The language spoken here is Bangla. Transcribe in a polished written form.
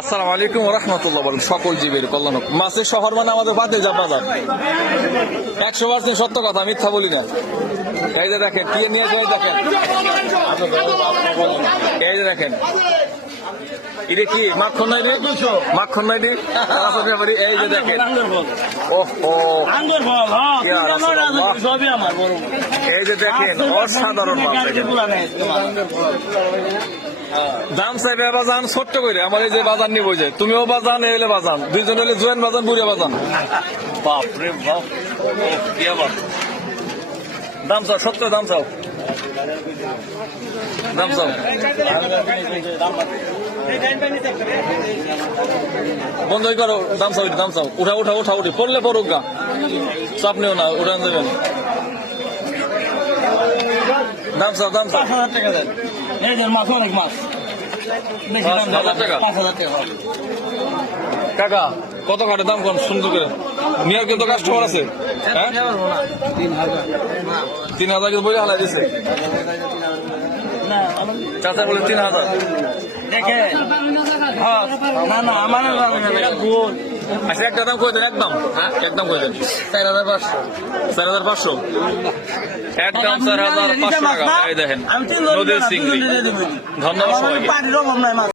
আসসালামু আলাইকুম ওয়া রাহমাতুল্লাহ। বলেন সকল জীবের কল্যাণ হোক। মাছের শহর মানে আমাদের ভাতিজা বাজার। 100% সত্য কথা, মিথ্যা বলি না। এই যে দেখেন কি নিয়ে আসে, দেখেন এই যে দেখেন এটা কি মাখন নাই রে, মাখন নাই রে। এই যে দেখেন এই যে দেখেন অসাধারণ মাছ। দাম চাইবে বাজান ছোট্ট করে, আমার এই যে বাজান নিব, যে তুমিও বাজান এলে বাজান, দুইজন হলে জোয়ান বাজান বুড়িয়া বাজান। বাপরে বাপ, কি আবার দাম চাও, সত্য দাম চাও, দাম চাও। বন্ধই করো, দাম চাও, দাম চাও। উঠা উঠা উঠা উঠি, পড়লে পড়ুক গা, চাপ নিও না, উঠান দেবেন। দাম চাও, দাম চাও। 5,000 টাকা দেন। এই যে মাছ, অনেক মাছ। 5,000 টাকা। 5,000 টাকা। কাকা কত কাটে দাম কোন সুন্দর করে নিয়ে কিন্তু কাস্টমার আছে। হ্যাঁ 3,000 কিন্তু বই হালাই দিছে। চাচা বলে 3,000। দেখে না না আমার গোল। আচ্ছা একটা দাম কই দেন, একদম একদম কই দেন। 4,500। 4,500 একদম 4,500 টাকা। এই দেখেন নদীর চিংড়ি। ধন্যবাদ সবাইকে।